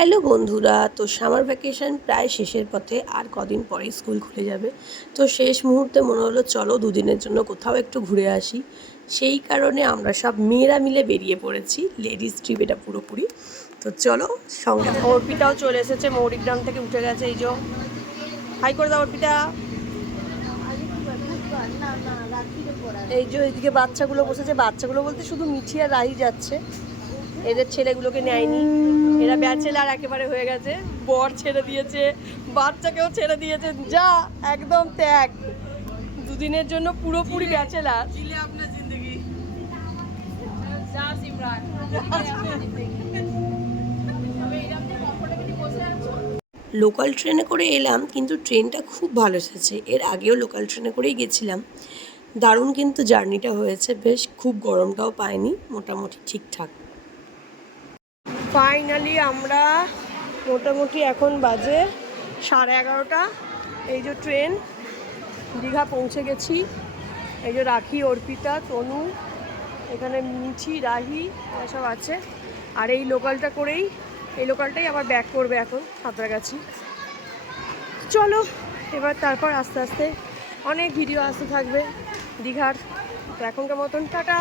Hello বন্ধুরা, তো summer vacation প্রায় শেষের পথে, আর কদিন পরেই স্কুল খুলে যাবে। তো শেষ মুহূর্তে মনে হলো চলো দুদিনের জন্য কোথাও একটু ঘুরে আসি। সেই কারণে আমরা সব মেয়েরা মিলে বেরিয়ে পড়েছি, লেডিস ট্রিপ এটা পুরোপুরি। তো চলো সঙ্গে। অর্পিতাও চলে এসেছে, মৌরিগ্রাম থেকে উঠে গেছে। এই যে হাই করে দাও অর্পিতা। এই যে এইদিকে বাচ্চাগুলো বসেছে, বাচ্চাগুলো বলতে শুধু মিঠি আর রাহি যাচ্ছে, এদের ছেলেগুলোকে নেয়নি। এরা ব্যাচেলার একেবারে হয়ে গেছে, বর ছেড়ে দিয়েছে, বাচ্চাকেও ছেড়ে দিয়েছে, যা একদম ত্যাগ, দুদিনের জন্য পুরোপুরি ব্যাচেলার। লোকাল ট্রেনে করে এলাম, কিন্তু ট্রেনটা খুব ভালো এসেছে। এর আগেও লোকাল ট্রেনে করেই গেছিলাম, দারুণ কিন্তু জার্নিটা হয়েছে, বেশ খুব গরমটাও পাইনি, মোটামুটি ঠিকঠাক। ফাইনালি আমরা মোটামুটি এখন বাজে 11:30। এই যে ট্রেন, দীঘা পৌঁছে গেছি। এই যে রাখি, অর্পিতা, তনু, এখানে মিঠি, রাহি সব আছে। আর এই লোকালটাই আবার ব্যাক করবে এখন সাঁতরাগাছি। চলো এবার তারপর আস্তে আস্তে অনেক ভিডিও আসতে থাকবে দীঘার। তো এখনকার মতন টাটা।